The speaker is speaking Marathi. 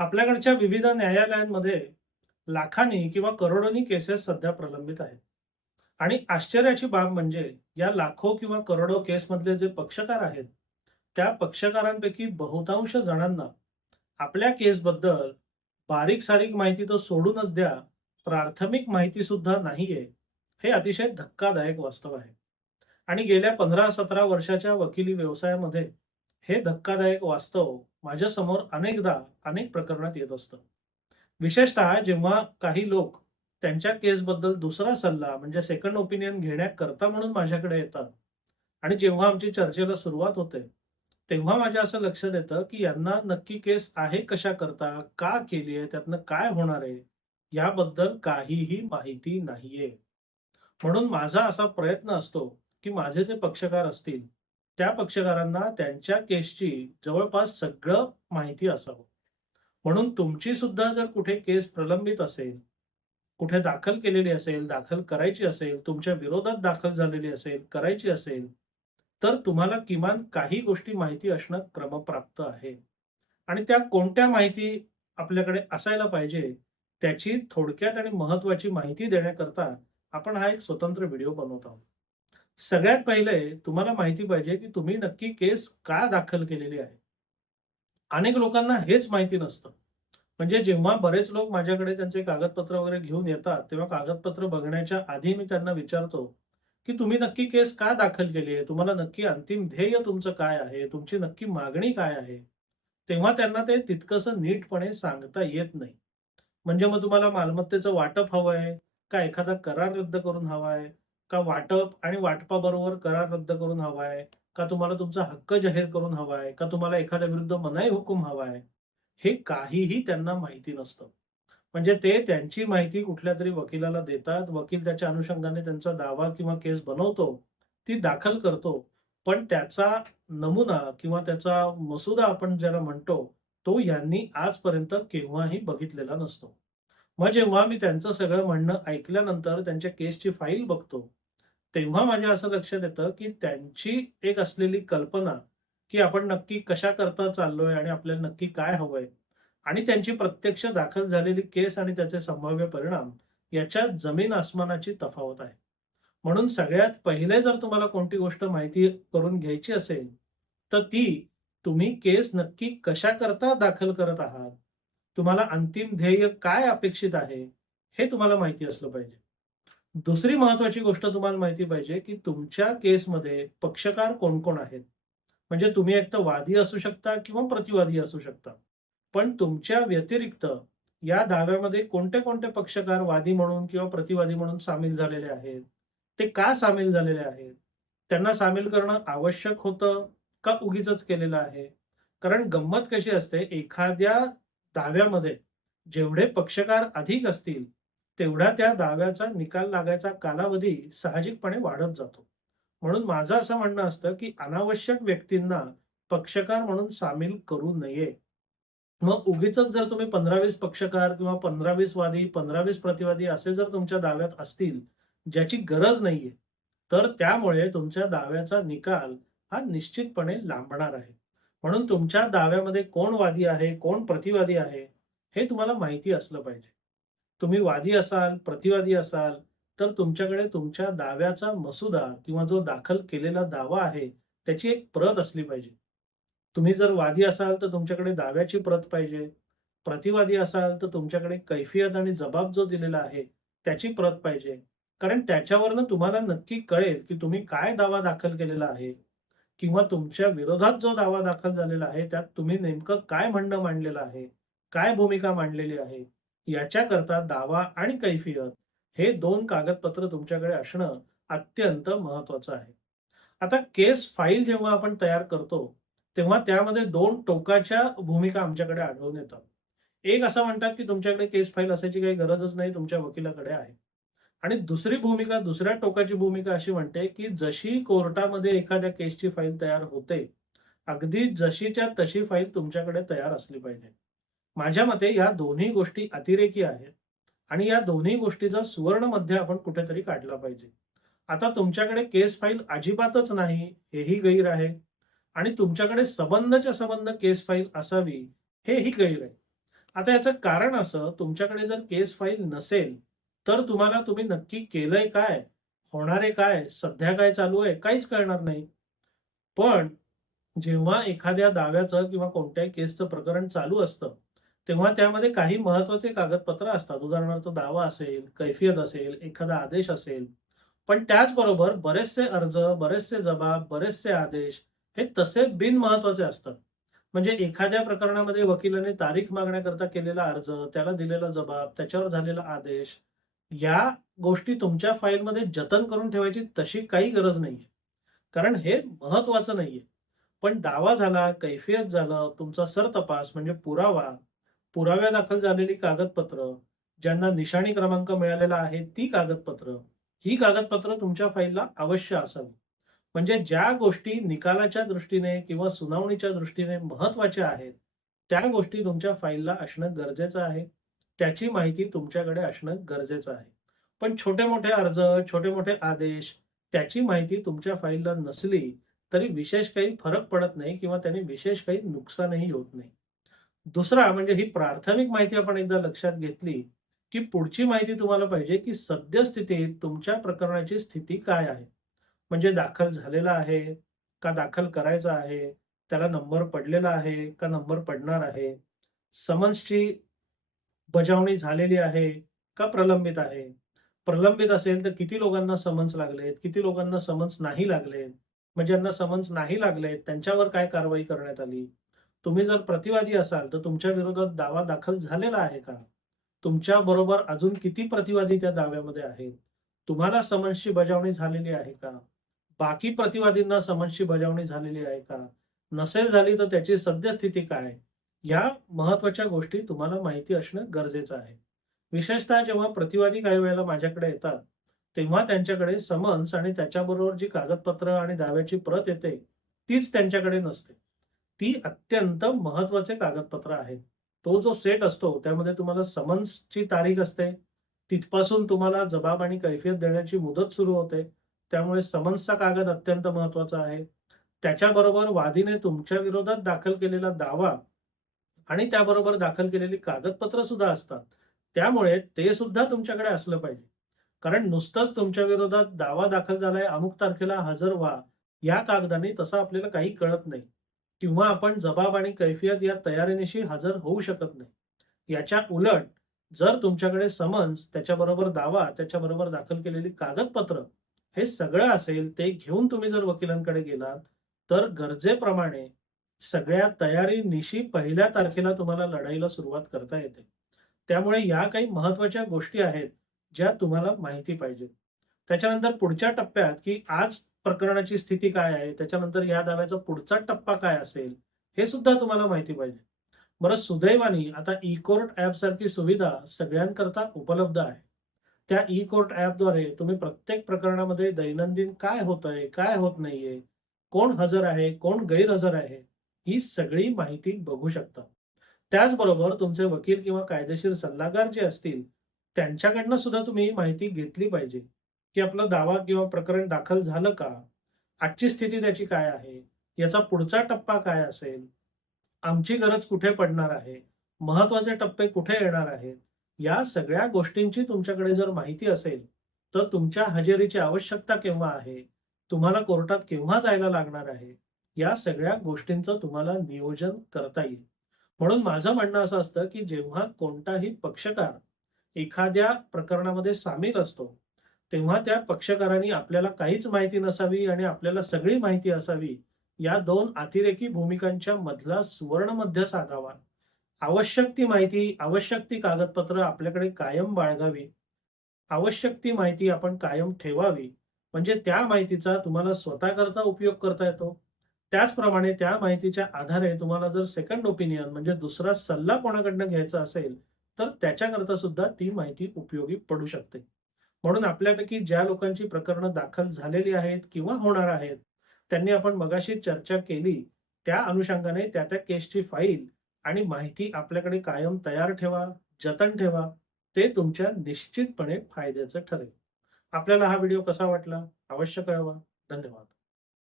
आपल्याकडच्या विविध न्यायालयांमध्ये लाखांनी किंवा करोडोनी केसेस सध्या प्रलंबित आहेत. आणि आश्चर्याची बाब म्हणजे या लाखो किंवा करोडो केसमधले जे पक्षकार आहेत त्या पक्षकारांपैकी बहुतांश जणांना आपल्या केसबद्दल बारीक सारीक माहिती तर सोडूनच द्या प्राथमिक माहिती सुद्धा नाहीये हे अतिशय धक्कादायक वास्तव आहे. आणि गेल्या पंधरा सतरा वर्षाच्या वकिली व्यवसायामध्ये हे धक्कादायक वास्तव माझ्यासमोर अनेकदा अनेक प्रकरणात येत असतं. विशेषतः जेव्हा काही लोक त्यांच्या केसबद्दल दुसरा सल्ला म्हणजे सेकंड ओपिनियन घेण्याकरता म्हणून माझ्याकडे येतात आणि जेव्हा आमची चर्चेला सुरुवात होते तेव्हा माझ्या असं लक्षात येतं की यांना नक्की केस आहे कशा करता का केली आहे त्यातनं काय होणार आहे याबद्दल काहीही माहिती नाहीये. म्हणून माझा असा प्रयत्न असतो की माझे जे पक्षकार असतील त्या पक्षकारांना त्यांच्या केसची जवळपास सगळं माहिती असावं. म्हणून तुमची सुद्धा जर कुठे केस प्रलंबित असेल कुठे दाखल केलेली असेल दाखल करायची असेल तुमच्या विरोधात दाखल झालेली असेल करायची असेल तर तुम्हाला किमान काही गोष्टी माहिती असणं क्रमप्राप्त आहे. आणि त्या कोणत्या माहिती आपल्याकडे असायला पाहिजे त्याची थोडक्यात आणि महत्वाची माहिती देण्याकरता आपण हा एक स्वतंत्र व्हिडिओ बनवत आहोत. सगळ्यात पहिले तुम्हाला माहिती पाहिजे की तुम्ही नक्की केस का दाखल केलेली आहे? अनेक लोकांना हेच माहिती नसतं. म्हणजे जेव्हा बरेच लोक माझ्याकडे त्यांचे कागदपत्र वगैरे घेऊन येतात तेव्हा कागदपत्र बघण्याच्या आधी मी त्यांना विचारतो की तुम्ही नक्की केस का दाखल केली आहे? तुम्हाला नक्की अंतिम ध्येय तुमचं काय आहे? तुमची नक्की मागणी काय आहे? तेव्हा त्यांना ते तितकंसं नीटपणे सांगता येत नाही. म्हणजे मग तुम्हाला मालमत्तेचं वाटप हवं आहे? का एखादा करार रद्द करून हवा आहे? का वाटप आणि वाटपाबरोबर करार रद्द करून हवा आहे का तुम्हाला तुमचा हक्क जाहीर करून हवा आहे का तुम्हाला एखाद्या विरुद्ध मनाई हुकूम हवा आहे हे काहीही त्यांना माहिती नसतं. म्हणजे ते त्यांची माहिती कुठल्या तरी वकिलाला देतात वकील त्याच्या अनुषंगाने त्यांचा दावा किंवा केस बनवतो ती दाखल करतो. पण त्याचा नमुना किंवा त्याचा मसुदा आपण ज्याला म्हणतो तो यांनी आजपर्यंत केव्हाही बघितलेला नसतो. मग जेव्हा मी त्यांचं सगळं म्हणणं ऐकल्यानंतर त्यांच्या केसची फाईल बघतो तेव्हा माझ्या असं लक्षात येतं की त्यांची एक असलेली कल्पना की आपण नक्की कशा करता चाललोय आणि आपल्याला नक्की काय हवंय आणि त्यांची प्रत्यक्ष दाखल झालेली केस आणि त्याचे संभाव्य परिणाम याच्या जमीन आसमानाची तफावत आहे. म्हणून सगळ्यात पहिले जर तुम्हाला कोणती गोष्ट माहिती करून घ्यायची असेल तर ती तुम्ही केस नक्की कशा करता दाखल करत आहात तुम्हाला अंतिम ध्येय काय अपेक्षित आहे हे तुम्हाला माहिती असलं पाहिजे. दुसरी महत्वाची गोष्ट तुम्हाला माहिती पाहिजे की तुमच्या केसमध्ये पक्षकार कोण कोण आहेत? म्हणजे तुम्ही एक तर वादी असू शकता किंवा प्रतिवादी असू शकता. पण तुमच्या व्यतिरिक्त या दाव्यामध्ये कोणते कोणते पक्षकार वादी म्हणून किंवा प्रतिवादी म्हणून सामील झालेले आहेत? ते का सामील झालेले आहेत? त्यांना सामील करणं आवश्यक होतं का उगीच केलेलं आहे? कारण गंमत कशी असते एखाद्या दाव्यामध्ये जेवढे पक्षकार अधिक असतील तेवढा त्या दाव्याचा निकाल लागायचा कालावधी साहजिकपणे वाढत जातो. म्हणून माझं असं म्हणणं असतं की अनावश्यक व्यक्तींना पक्षकार म्हणून सामील करू नये. मग उगीच जर तुम्ही पंधरावीस पक्षकार किंवा पंधरावीस वादी पंधरावीस प्रतिवादी असे जर तुमच्या दाव्यात असतील ज्याची गरज नाहीये तर त्यामुळे तुमच्या दाव्याचा निकाल हा निश्चितपणे लांबणार आहे. म्हणून तुमच्या दाव्यामध्ये कोण वादी आहे कोण प्रतिवादी आहे हे तुम्हाला माहिती असलं पाहिजे. तुम्ही वादी असाल प्रतिवादी असाल तर तुमच्याकडे तुमच्या दाव्याचा मसुदा किंवा जो दाखल केलेला दावा आहे त्याची एक प्रत असली पाहिजे. तुम्ही जर वादी असाल तर तुमच्याकडे दाव्याची प्रत पाहिजे. प्रतिवादी असाल तर तुमच्याकडे कैफियत आणि जबाब जो दिलेला आहे त्याची प्रत पाहिजे. कारण त्याच्यावरनं तुम्हाला नक्की कळेल की तुम्ही काय दावा दाखल केलेला आहे किंवा तुमच्या विरोधात जो दावा दाखल झालेला आहे त्यात तुम्ही नेमकं काय म्हणणं मांडलेलं आहे काय भूमिका मांडलेली आहे. याच्याकरता दावा आणि कैफियत हे दोन कागदपत्र तुमच्याकडे असणं अत्यंत महत्वाचं आहे. आता केस फाईल जेव्हा आपण तयार करतो तेव्हा त्यामध्ये दोन टोकाच्या भूमिका आमच्याकडे आढळून येतात. एक असं म्हणतात की तुमच्याकडे केस फाईल असायची काही गरजच नाही तुमच्या वकिलाकडे आहे. आणि दुसरी भूमिका दुसऱ्या टोकाची भूमिका अशी म्हणते की जशी कोर्टामध्ये एखाद्या केसची फाईल तयार होते अगदी जशीच्या तशी फाईल तुमच्याकडे तयार असली पाहिजे. माझ्या मते या दोन्ही गोष्टी अतिरेकी आहेत आणि या दोन्ही गोष्टीचा सुवर्ण मध्य आपण कुठेतरी काढला पाहिजे. आता तुमच्याकडे केस फाईल अजिबातच नाही हेही गैर आहे. आणि तुमच्याकडे सबंधच्या सबंध केस फाईल असावी हेही गैर आहे. आता याचं कारण असं तुमच्याकडे जर केस फाईल नसेल तर तुम्हाला तुम्ही नक्की केलंय काय? होणारे काय? सध्या काय चालू आहे? काहीच कळणार नाही. पण जेव्हा एखाद्या दाव्याचं किंवा कोणत्याही केसचं प्रकरण चालू असतं तेव्हा त्यामध्ये काही महत्त्वाचे कागदपत्र असतात. उदाहरणार्थ दावा असेल कैफियत असेल एखादा आदेश असेल. पण त्याचबरोबर बरेचसे अर्ज बरेचसे जबाब बरेचसे आदेश हे तसे बिनमहत्वाचे असतात. म्हणजे एखाद्या प्रकरणामध्ये वकिलाने तारीख मागण्याकरता केलेला अर्ज त्याला दिलेला जबाब त्याच्यावर झालेला आदेश या गोष्टी तुमच्या फाईलमध्ये जतन करून ठेवायची तशी काही गरज नाहीये. कारण हे महत्वाचं नाहीये. पण दावा झाला कैफियत झालं तुमचा सरतपास म्हणजे पुरावा पुराव्या दाखल झालेली कागदपत्र ज्यांना निशाणी क्रमांक मिळालेला आहे ती कागदपत्र ही कागदपत्र तुमच्या फाईलला अवश्य असावी. म्हणजे ज्या गोष्टी निकालाच्या दृष्टीने किंवा सुनावणीच्या दृष्टीने महत्त्वाच्या आहेत त्या गोष्टी तुमच्या फाईलला असणं गरजेचं आहे. त्याची माहिती तुमच्याकडे असणं गरजेचं आहे. पण छोटे मोठे अर्ज छोटे मोठे आदेश त्याची माहिती तुमच्या फाईलला नसली तरी विशेष काही फरक पडत नाही किंवा त्याने विशेष काही नुकसानही होत नाही. दुसरा म्हणजे ही प्राथमिक माहिती आपण एकदा लक्षात घेतली की पुढची माहिती तुम्हाला पाहिजे की सद्यस्थितीत तुमच्या प्रकरणाची स्थिती काय आहे. म्हणजे दाखल झालेला आहे का दाखल करायचा आहे त्याला नंबर पडलेला आहे का नंबर पडणार आहे समन्सची बजावणी झालेली आहे का प्रलंबित आहे. प्रलंबित असेल तर किती लोकांना समन्स लागलेत किती लोकांना समन्स नाही लागलेत. म्हणजे ज्यांना समन्स नाही लागलेत त्यांच्यावर काय कारवाई करण्यात आली? तुम्ही जर प्रतिवादी असाल तर तुमच्या विरोधात दावा दाखल झालेला आहे का? तुमच्या बरोबर अजून किती प्रतिवादी त्या दाव्यामध्ये आहेत? तुम्हाला समन्सची बजावणी झालेली आहे का? बाकी प्रतिवादींना समन्सची बजावणी झालेली आहे का? नसेल झाली तर त्याची सद्यस्थिती काय? या महत्त्वाच्या गोष्टी तुम्हाला माहिती असणं गरजेचं आहे. विशेषतः जेव्हा प्रतिवादी काही वेळेला माझ्याकडे येतात तेव्हा त्यांच्याकडे समन्स आणि त्याच्याबरोबर जी कागदपत्र आणि दाव्याची प्रत येते तीच त्यांच्याकडे नसते. ती अत्यंत महत्त्वाचे कागदपत्र आहेत. तो जो सेट असतो त्यामध्ये तुम्हाला समन्सची तारीख असते. तिथपासून तुम्हाला जबाब आणि कैफियत देण्याची मुदत सुरू होते. त्यामुळे समन्सचा कागद अत्यंत महत्त्वाचा आहे. त्याच्याबरोबर वादीने तुमच्या विरोधात दाखल केलेला दावा आणि त्याबरोबर दाखल केलेली कागदपत्र सुद्धा असतात. त्यामुळे ते सुद्धा तुमच्याकडे असलं पाहिजे. कारण नुसतंच तुमच्या विरोधात दावा दाखल झालाय अमुक तारखेला हजर व्हा. या कागदाने तसं आपल्याला काही कळत नाही. किंवा आपण जबाब आणि कैफियत या तयारीनिशी हजर होऊ शकत नाही. याच्या उलट जर तुमच्याकडे समन्स त्याच्याबरोबर दावा त्याच्याबरोबर दाखल केलेली कागदपत्र हे सगळं असेल ते घेऊन तुम्ही जर वकिलांकडे गेलात तर गरजेप्रमाणे सगळ्या तयारीनिशी पहिल्या तारखेला तुम्हाला लढाईला सुरुवात करता येते. त्यामुळे या काही महत्त्वाच्या गोष्टी आहेत ज्या तुम्हाला माहिती पाहिजे त्याच्यानंतर पुढच्या टप्प्यात की आज प्रकरणाची स्थिती काय आहे? त्याच्यानंतर या दाव्याचा पुढचा टप्पा काय असेल? हे सुद्धा तुम्हाला माहिती पाहिजे. बरं सुदैवानी आता ई कोर्ट ऍप सारखी सुविधा सगळ्यांकरता उपलब्ध आहे. त्या ई कोर्ट ॲपद्वारे तुम्ही प्रत्येक प्रकरणामध्ये दैनंदिन काय होत आहे काय होत नाहीये कोण हजर आहे कोण गैरहजर आहे ही सगळी माहिती बघू शकता. त्याचबरोबर तुमचे वकील किंवा कायदेशीर सल्लागार जे असतील त्यांच्याकडनं सुद्धा तुम्ही माहिती घेतली पाहिजे. की आपला दावा किंवा प्रकरण दाखल झालं का? आजची स्थिती त्याची काय आहे? याचा पुढचा टप्पा काय असेल? आमची गरज कुठे पडणार आहे? महत्त्वाचे टप्पे कुठे येणार आहेत? या सगळ्या गोष्टींची तुमच्याकडे जर माहिती असेल तर तुमच्या हजेरीची आवश्यकता केव्हा आहे? तुम्हाला कोर्टात केव्हा जायला लागणार आहे? या सगळ्या गोष्टींचं तुम्हाला नियोजन करता येईल. म्हणून माझं म्हणणं असं असतं की जेव्हा कोणताही पक्षकार एखाद्या प्रकरणामध्ये सामील असतो तेव्हा त्या पक्षकारांनी आपल्याला काहीच माहिती नसावी आणि आपल्याला सगळी माहिती असावी या दोन अतिरेकी भूमिकांच्या मधला सुवर्ण मध्य साधावा. आवश्यक ती माहिती आवश्यक ती कागदपत्र आपल्याकडे कायम बाळगावी. आवश्यक ती माहिती आपण कायम ठेवावी. म्हणजे त्या माहितीचा तुम्हाला स्वतःकरता उपयोग करता येतो. त्याचप्रमाणे त्या माहितीच्या आधारे तुम्हाला जर सेकंड ओपिनियन म्हणजे दुसरा सल्ला कोणाकडनं घ्यायचा असेल तर त्याच्याकरता सुद्धा ती माहिती उपयोगी पडू शकते. म्हणून आपल्यापैकी ज्या लोकांची प्रकरणं दाखल झालेली आहेत किंवा होणार आहेत त्यांनी आपण मगाशी चर्चा केली त्या अनुषंगाने त्या त्या केसची फाईल आणि माहिती आपल्याकडे कायम तयार ठेवा जतन ठेवा ते तुमच्या निश्चितपणे फायद्याचं ठरेल. आपल्याला हा व्हिडिओ कसा वाटला? अवश्य कळवा. धन्यवाद.